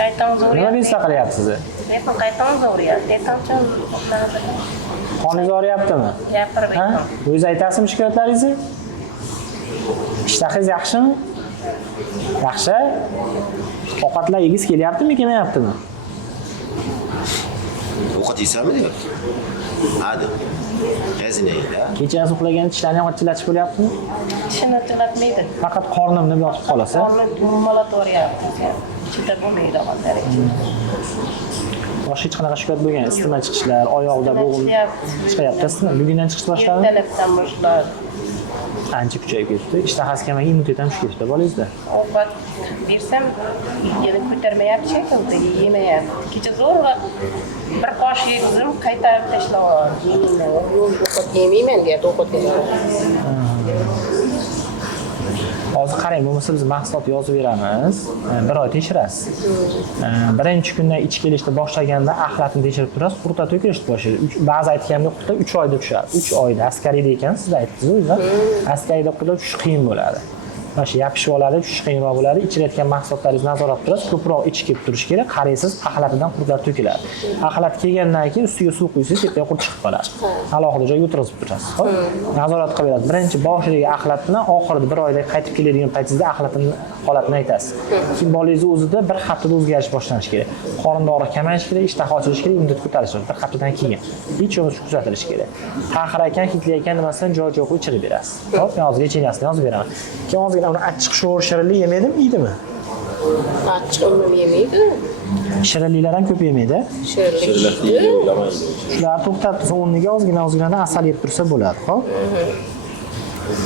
Qaytamiz Nima bezsa qilyapsiz? Lekin qaytamiz o'ryapti. Aytamchim. Qoningiz og'riyaptimi? Gapirib Ha? aytam. O'zingiz aytasizmi shikoyatlaringizni? Ishtahingiz yaxshimi? Yaxshi. Ovqatlar yegiz kelyaptimi, kelmayaptimi? Ovqat yeysanmi deyapti. Hadi. Qazinayda. Kechasi uxlagan tishlarni ham ochilatish bo'lyaptimi? Tishini tulatmaydi. Faqat qornimni yotib qolasa. Qorni dumalatvoryapti. Ichida bo'lmaydi qanday. Boshqa hech qanaqa shikoyat bo'lgan, isitma chiqishlar, oyoqda bo'g'im chiqyapti, isitma. Bugundan chiqish boshladi. Ertalabdan boshladi. Ancha kuchayib ketdi. Ishtahasi kelmagan, immunitet ham tushib ketdi bolangizda. Ovqat bersam, yana ko'tarmayapti shekilli, yemayapti. Kecha zo'rg'a bir qoshiq yegizim qaytarib tashlab ovqat yemayman deyapti, ovqat Hozir qarang, bo'lmasa biz mahsulot yozib beramiz. Bir oy tekshirasiz. Birinchi kundan ichib kelishni boshlaganda axlatni tekshirib turasiz, qurta to'kilishni boshlaydi. Ba'zi aytganda qurta 3 oyda tushadi. 3 oyda askariyda ekan, siz aytdingiz o'zi. Askariyda qurta tushish qiyin bo'ladi. Mana shu yopishib oladi, tushish qiyinroq bo'ladi. Ichirayotgan mahsulotlaringizni nazorat qilasiz, ko'proq ichib kelib turish kerak. Qaraysiz, axlatidan qurtlar to'kiladi. Axlat kelgandan keyin ustiga suv quysiz, tepaga qurt chiqib qoladi. Alohida joyga o'tkazib turasiz. Xo'p? Nazorat qilib berasiz. Birinchi boshidagi axlatni oxirida bir oyda qaytib keladigan paytingizda axlatning holatini aytasiz. Keyin bolangizni o'zida bir haftada o'zgarish boshlanishi kerak. Qorinda og'riq kamayishi kerak, ishtaha ochilishi kerak, immunitet ko'tarilishi kerak. Bir haftadan keyin. Hech yo'q kuzatilishi kerak. Taqir ekan, hitlayotgan nimasidan joy-joy ichirib berasiz. Xo'p, hozir lecheniasini yozib beraman. Keyin hozir uni achchiq sho'r shirinlik yemaydimi, yeydimi? Achchiq yemaydi. Shirinliklar ham ko'p yemaydi. Shirinliklar Shularni to'xtatib, o'rniga ozgina asal yeb tursa bo'ladi, xo'p?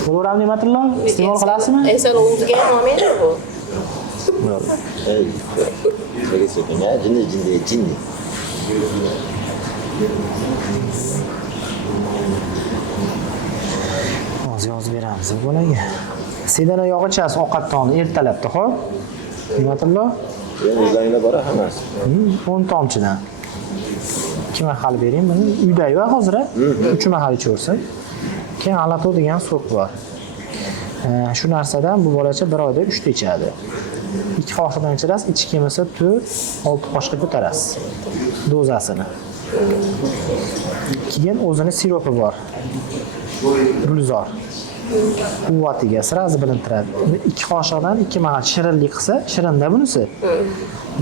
Bo'laveradi Ne'matullo, iste'mol qilasizmi? Asal o'ziga ham olmaydi bu. Ey. Nega so'kina? Jinni. Hozir yozib beramiz bolaga. Sedana yog'i ichasiz ovqatdan ertalabda, xo'p? Ne'matullo? O'zlaringda bor hammasi. 10 tomchidan. 2 mahal bering buni. Uyda-yu hozir, 3 mahal ichaversin. Keyin alato degan sok bor. Shu narsadan bu bolacha bir oyda 3 ta ichadi. 2 qoshiqdan ichirasiz, ichi kelmasa 4-6 qoshiq ko'tarasiz. Dozasini. Keyin o'zini siropi bor. Gulzor. Quvvatiga sirazi bilintiradi. 2 qoshiqdan 2 mahal shirinlik qilsa, shirinda bunisi.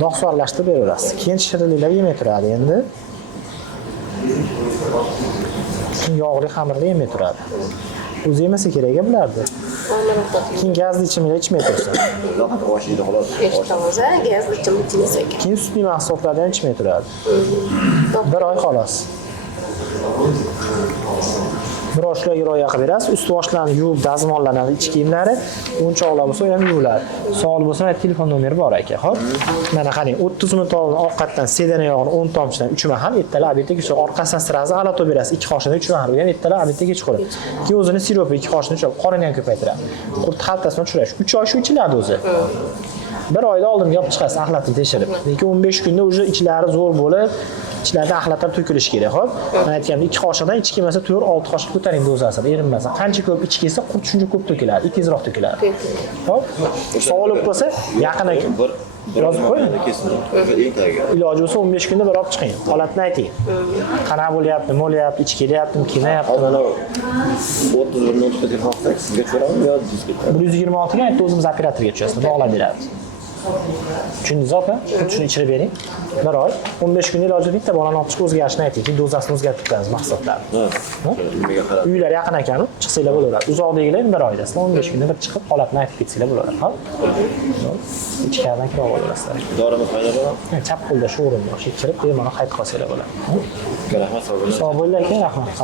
Dog'sorlashtirib beraverasiz. Keyin shirinliklar yemay turadi endi. Yog'li xamirli yemay turadi. O'zi yemasa kerak bularni. Keyin gazli ichimlik ichmay tursin. Boshida xolos. Eshitamiz, gazli ichimlik ichmasak. Keyin sutli mahsulotlardan ichmay turadi. Bir oy xolos. Biroq shularga rioya qilib berasiz. Ust boshlarni yuvib, dazmollanadi, ichki kiyimlari, o'nchoqlar bo'lsa ham yuviladi. Savol bo'lsa, telefon nomeri bor aka, xo'p? Mana qarang, 30 minut oldin ovqatdan sedana yog'ini 10 tomchidan 3 mahal, ertalab obedga kechqurun orqasidan sirasi alato berasiz. 2 qoshiqdan 3 mahal bo'lgan, ertalab obedga kechqurun. Keyin o'zini siropi 2 qoshiqdan 3 qorini ham ko'paytiradi. Qurt xaltasini tushirasiz. 3 oy shu ichiladi o'zi. Bir oyda oldin yopib chiqasiz axlatni tekshirib. Lekin 15 kunda уже ichlari zo'r bo'lib, ichlarida axlatlar to'kilishi kerak, xo'p? Men aytganimdek 2 qoshiqdan ichi kelmasa 4-6 qoshiq ko'taring dozasini, erinmasa. Qancha ko'p ichi kelsa, qurt shuncha ko'p to'kiladi, tezroq to'kiladi. Xo'p? Savol bo'lsa, yaqin yozib qo'ying. Iloji bo'lsa 15 kunda bir olib chiqing. Holatni ayting. Qanaqa bo'lyapti, nima bo'lyapti, ichi kelyaptimi, kelmayaptimi? 31 minutda telefon qilsak, sizga tushiramiz yo sizga? 126 ga aytdi, o'zimiz operatorga tushasiz, bog'lab beradi. Tushundingiz opa? Shuni ichirib bering. Bir oy, 15 kunda iloji bitta bolani olib chiqib o'zgarishni ayting. Keyin dozasini o'zgartirib turamiz mahsulotlarni. Nimaga qarab? Uylar yaqin ekan, chiqsanglar bo'laveradi. Uzoqdagilar bir oyda, 15 kunda bir chiqib holatni aytib ketsanglar bo'laveradi, xo'p? Ichkaridan kirib olaverasizlar. Dorimi qayerda? Chap qo'lda shu o'rin bor, ichirib bemalol qaytib qolsanglar bo'ladi. Rahmat, sog' bo'ling. Sog' bo'linglar aka, rahmat.